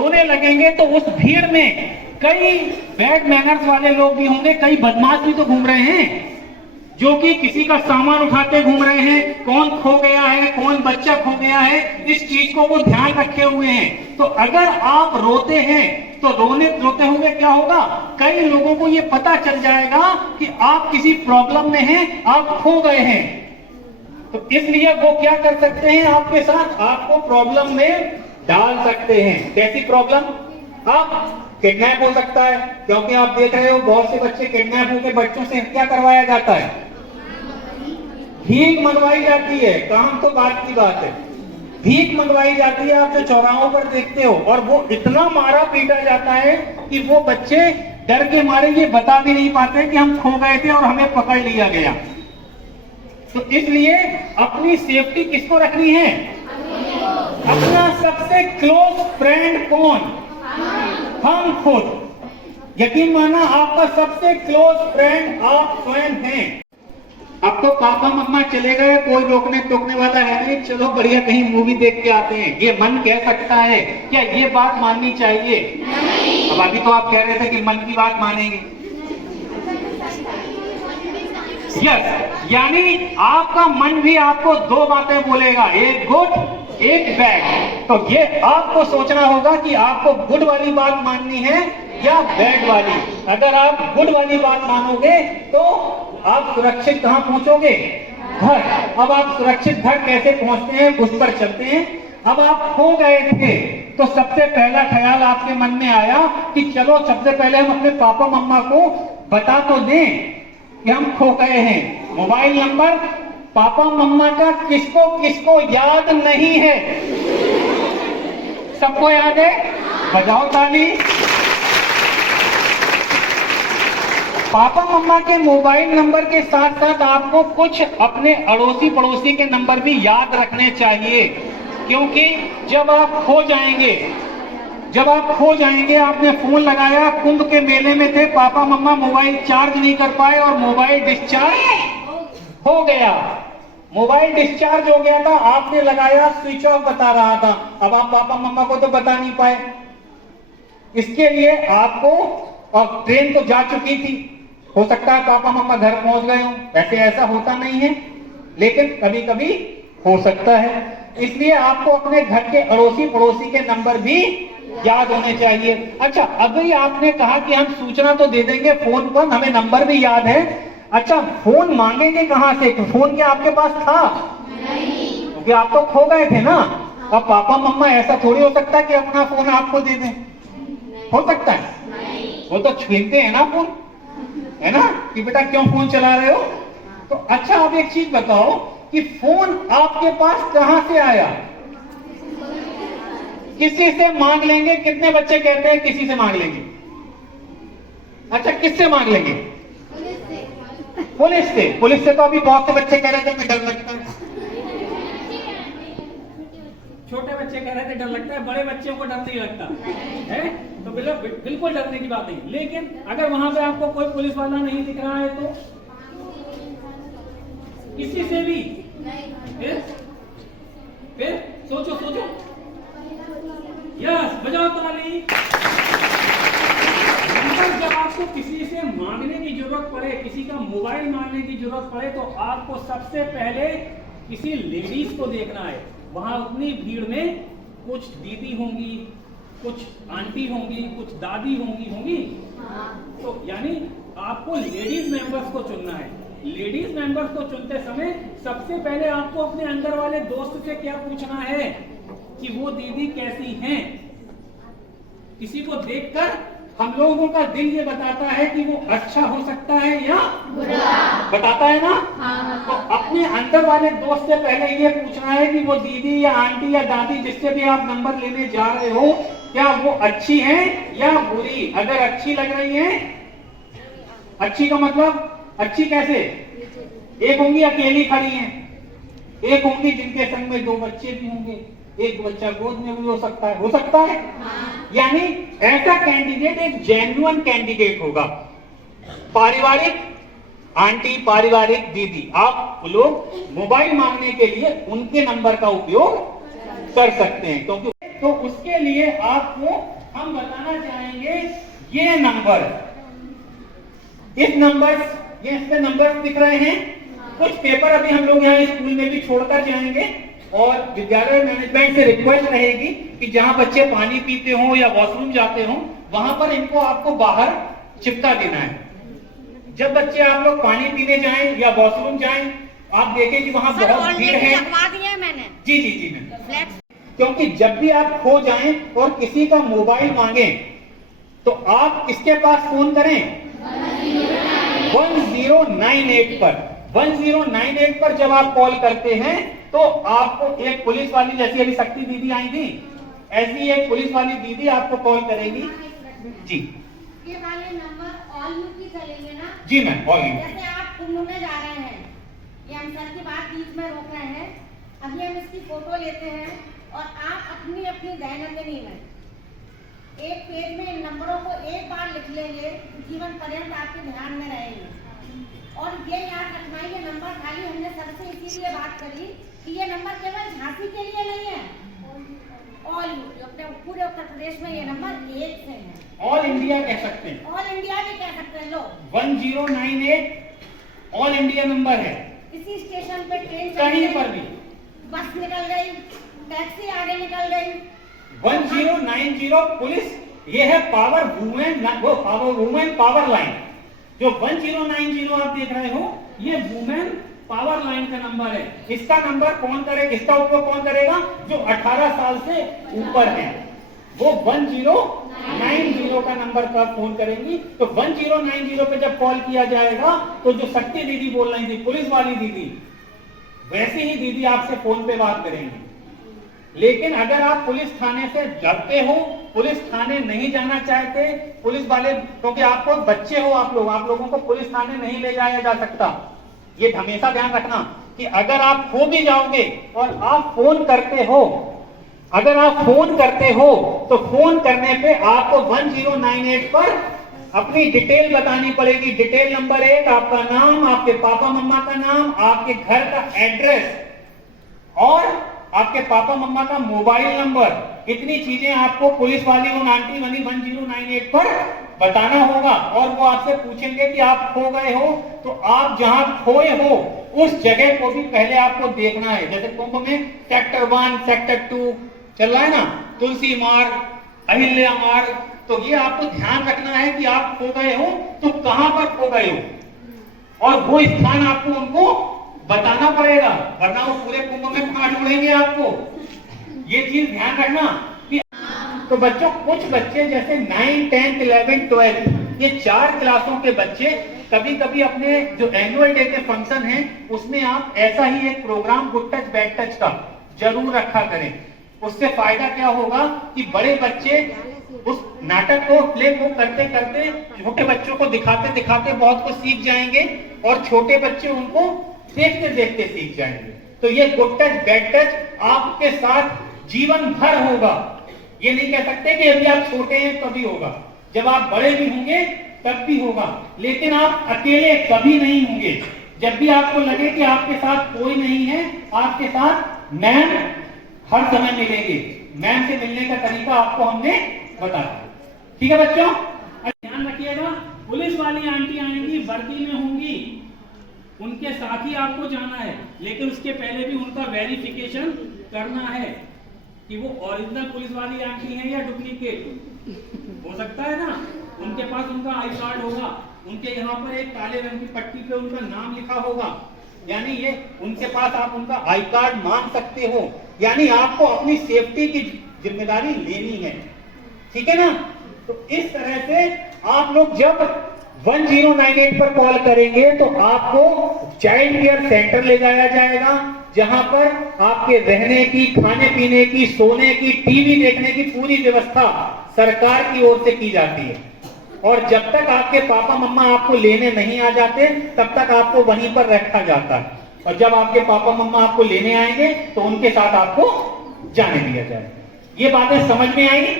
रोने लगेंगे तो उस भीड़ में कई बैड मैनर्स वाले लोग भी होंगे, कई बदमाश भी तो घूम रहे हैं जो कि किसी का सामान उठाते घूम रहे हैं। कौन खो गया है, कौन बच्चा खो गया है, इस चीज को वो ध्यान रखे हुए हैं। तो अगर आप रोते हैं तो रोते हुए क्या होगा, कई लोगों को ये पता चल जाएगा कि आप किसी प्रॉब्लम में हैं, आप खो गए हैं। तो इसलिए वो क्या कर सकते हैं, आपके साथ आपको प्रॉब्लम में डाल सकते हैं। कैसी प्रॉब्लम? आप किडनैप हो सकता है, क्योंकि आप देख रहे हो बहुत से बच्चे किडनैप होकर बच्चों से क्या करवाया जाता है, भीख मंगवाई जाती है। काम तो बात की बात है, भीख मंगवाई जाती है। आप जो चौराहों पर देखते हो, और वो इतना मारा पीटा जाता है कि वो बच्चे डर के मारे ये बता भी नहीं पाते कि हम खो गए थे और हमें पकड़ लिया गया। तो इसलिए अपनी सेफ्टी किसको रखनी है? अपना सबसे क्लोज फ्रेंड कौन? हम खुद। यकीन माना आपका सबसे क्लोज फ्रेंड आप स्वयं हैं। अब तो पापा मम्मा चले गए, कोई रोकने टोकने वाला है नहीं, चलो बढ़िया कहीं मूवी देख के आते हैं, ये मन कह सकता है क्या ये बात माननी चाहिए? नहीं। अब अभी तो आप कह रहे थे कि मन की बात मानेंगे। यस, यानी आपका मन भी आपको दो बातें बोलेगा, एक गुड एक बैड। तो ये आपको सोचना होगा कि आपको गुड वाली बात माननी है या बैड वाली। अगर आप गुड वाली बात मानोगे तो आप सुरक्षित कहां पहुंचोगे? घर। अब आप सुरक्षित घर कैसे पहुंचते हैं उस पर चलते हैं। अब आप खो गए थे तो सबसे पहला ख्याल आपके मन में आया कि चलो सबसे पहले हम अपने पापा मम्मा को बता तो दें कि हम खो गए हैं। मोबाइल नंबर पापा मम्मा का किसको किसको याद नहीं है? सबको याद है? बजाओ ताली। पापा मम्मा के मोबाइल नंबर के साथ साथ आपको कुछ अपने अड़ोसी पड़ोसी के नंबर भी याद रखने चाहिए, क्योंकि जब आप खो जाएंगे, आपने फोन लगाया, कुंभ के मेले में थे, पापा मम्मा मोबाइल चार्ज नहीं कर पाए और मोबाइल डिस्चार्ज हो गया। मोबाइल डिस्चार्ज हो गया था, आपने लगाया, स्विच ऑफ बता रहा था। अब आप पापा मम्मा को तो बता नहीं पाए। इसके लिए आपको, और ट्रेन तो जा चुकी थी, हो सकता है पापा मम्मा घर पहुंच गए हों, ऐसा होता नहीं है, लेकिन कभी कभी हो सकता है। इसलिए आपको अपने घर के अड़ोसी पड़ोसी के नंबर भी याद होने चाहिए। अच्छा, अभी आपने कहा कि हम सूचना तो दे देंगे फोन पर, हमें नंबर भी याद है। अच्छा, फोन मांगेंगे कहां से? फोन क्या आपके पास था? नहीं, क्योंकि आप तो खो गए थे ना। अब पापा मम्मा ऐसा थोड़ी हो सकता है कि अपना फोन आपको दे दें। हो सकता है? नहीं। वो तो छीनते हैं ना फोन, है ना, कि बेटा क्यों फोन चला रहे हो। तो अच्छा, आप एक चीज बताओ कि फोन आपके पास कहां से आया? किसी से मांग लेंगे। कितने बच्चे कहते हैं किसी से मांग लेंगे? अच्छा, किससे मांग लेंगे? पुलिस से। पुलिस से तो अभी बहुत से बच्चे कह रहे थे डर लगता है, छोटे बच्चे कह रहे थे डर लगता है, बड़े बच्चों को डर नहीं लगता है, तो बिल्कुल डरने की बात नहीं। लेकिन अगर वहां पे आपको कोई पुलिस वाला नहीं दिख रहा है तो किसी से भी फिर सोचो यस, बजाओ ताली। जब आपको किसी से मांगने की जरूरत पड़े, किसी का मोबाइल मांगने की जरूरत पड़े, तो आपको सबसे पहले किसी लेडीज को देखना है। वहां उतनी भीड़ में कुछ दीदी होंगी, कुछ आंटी होंगी, कुछ दादी होंगी। तो यानी आपको लेडीज मेंबर्स को चुनना है। लेडीज मेंबर्स को चुनते समय सबसे पहले आपको अपने अंदर वाले दोस्त से क्या पूछना है कि वो दीदी कैसी हैं। किसी को देखकर हम लोगों का दिल ये बताता है कि वो अच्छा हो सकता है या बुरा, बताता है ना। हाँ। तो अपने अंदर वाले दोस्त से पहले ये पूछना है कि वो दीदी या आंटी या दादी जिससे भी आप नंबर लेने जा रहे हो, क्या वो अच्छी हैं या बुरी। अगर अच्छी लग रही है, अच्छी का मतलब अच्छी कैसे? एक होंगी अकेली खड़ी हैं, एक होंगी जिनके संग में दो बच्चे भी होंगे, एक बच्चा गोद में भी हो सकता है। हाँ। यानी ऐसा कैंडिडेट एक जेन्युइन कैंडिडेट होगा। पारिवारिक आंटी, पारिवारिक दीदी, आप लोग मोबाइल मांगने के लिए उनके नंबर का उपयोग कर सकते हैं, क्योंकि तो उसके लिए आपको हम बताना चाहेंगे ये नंबर, इस नंबर, ये इसमें नंबर दिख रहे हैं। कुछ पेपर अभी हम लोग यहाँ स्कूल में भी छोड़कर जाएंगे और विद्यालय मैनेजमेंट से रिक्वेस्ट रहेगी कि जहां बच्चे पानी पीते हो या वॉशरूम जाते हो वहां पर इनको आपको बाहर चिपका देना है। जब बच्चे आप लोग पानी पीने जाएं या वॉशरूम जाएं, आप देखें कि वहां बहुत भीड़ है। लगवा दिया मैंने। जी जी जी मैम, क्योंकि जब भी आप खो जाएं और किसी का मोबाइल मांगे तो आप किसके पास फोन करें? 1098 पर। 1098 पर जब आप कॉल करते हैं तो आपको एक पुलिस वाली, जैसी अभी शक्ति दीदी आई थी, ऐसी एक पुलिस वाली दीदी आपको कॉल करेगी। जी, ये वाले नंबर ऑल यू की चलेंगे ना? जी मैम, ऑल यू। जैसे आप कुंभ में जा रहे हैं, ये हम सर की बात बीच में रोक रहे हैं, अभी हम इसकी फोटो लेते हैं और आप अपनी अपनी दैनंदिनी में एक पेज में इन नंबरों को एक बार लिख लेंगे, जीवन पर्यंत आपके ध्यान में रहेंगे। और ये याद रखना, ये नंबर खाली हमने सबसे इसीलिए बात करी कि ये नंबर केवल झांसी के लिए नहीं है, ऑल अपने पूरे उत्तर प्रदेश में ये नंबर एक से है। ऑल इंडिया कह सकते हैं, ऑल इंडिया भी कह सकते हैं लोग। 1098 ऑल इंडिया नंबर है। किसी स्टेशन पे ट्रेन कहीं पर भी बस निकल गई, टैक्सी आगे निकल गई, 1090 पुलिस, ये है पावर वुमेन, वो पावर वुमेन पावर लाइन। जो 1090 आप देख रहे हो, ये वुमेन पावर लाइन का नंबर है। इसका नंबर कौन करेगा, इसका उपयोग कौन करेगा? जो 18 साल से ऊपर है, वो 1090 का नंबर का फोन करेंगी। तो 1090 पे जब कॉल किया जाएगा तो जो शक्ति दीदी बोल रही थी, पुलिस वाली दीदी, वैसी ही दीदी आपसे फोन पे बात करेंगी। लेकिन अगर आप पुलिस थाने से डरते हो, पुलिस थाने नहीं जाना चाहते, पुलिस वाले, क्योंकि आपको बच्चे हो, आप लोगों को पुलिस थाने नहीं ले जाया जा सकता। ये हमेशा ध्यान रखना कि अगर आप खो भी जाओगे और आप फोन करते हो, अगर आप फोन करते हो तो फोन करने पे आपको 1098 पर अपनी डिटेल बतानी पड़ेगी। डिटेल नंबर 1, आपका नाम, आपके पापा मम्मा का नाम, आपके घर का एड्रेस और आपके पापा मम्मा का मोबाइल नंबर। इतनी चीजें आपको पुलिस वाली उन आंटी वाली 1098 पर बताना होगा। और वो आपसे पूछेंगे कि आप खो गए हो, तो आप जहां खोए हो उस जगह को भी पहले आपको देखना है। जैसे कुंभ में सेक्टर 1, सेक्टर 2 चल रहा है ना, तुलसी मार्ग, अहिल्या मार्ग, तो ये आपको ध्यान रखना है कि आप खो गए हो तो कहां पर खो गए हो और वो स्थान आपको उनको बताना पड़ेगा, वरना वो पूरे कुंभ में कहां ढूंढेंगे आपको। ये चीज ध्यान रखना कि तो बच्चों, कुछ बच्चे जैसे 9, 10, 11, 12 ये 4 क्लासों के बच्चे कभी कभी अपने जो एनुअल डे के फंक्शन है उसमें आप ऐसा ही एक program good touch bad touch का जरूर रखा करें। उससे फायदा क्या होगा कि बड़े बच्चे उस नाटक को, प्ले को करते करते छोटे बच्चों को दिखाते दिखाते बहुत कुछ सीख जाएंगे और छोटे बच्चे उनको देखते देखते सीख जाएंगे। तो ये गुड टच बैड टच आपके साथ जीवन भर होगा। ये नहीं कह सकते कि अभी आप छोटे हैं तभी होगा, जब आप बड़े भी होंगे तब भी होगा, लेकिन आप अकेले कभी नहीं होंगे। जब भी आपको लगे कि आपके साथ कोई नहीं है, आपके साथ मैम हर समय मिलेंगे। मैम से मिलने का तरीका आपको हमने बताया। ठीक है बच्चों, ध्यान रखिएगा। पुलिस वाली आंटी आएंगी, वर्दी में होंगी, उनके साथ ही आपको जाना है, लेकिन उसके पहले भी उनका वेरिफिकेशन करना है कि वो ओरिजिनल पुलिस वाली आंटी है या डुप्लीकेट। हो सकता है ना, उनके पास उनका आई कार्ड होगा, उनके यहाँ पर एक काले रंग की पट्टी पे उनका नाम लिखा होगा, यानी ये उनके पास आप उनका आई कार्ड मांग सकते हो। यानी आपको अपनी सेफ्टी की जिम्मेदारी लेनी है, ठीक है ना। तो इस तरह से आप लोग जब 1098 पर कॉल करेंगे तो आपको चाइल्ड केयर सेंटर ले जाया जाएगा, जहां पर आपके रहने की, खाने पीने की, सोने की, टीवी देखने की पूरी व्यवस्था सरकार की ओर से की जाती है। और जब तक आपके पापा मम्मा आपको लेने नहीं आ जाते तब तक आपको वहीं पर रखा जाता है, और जब आपके पापा मम्मा आपको लेने आएंगे तो उनके साथ आपको जाने दिया जाएगा। ये बातें समझ में आई?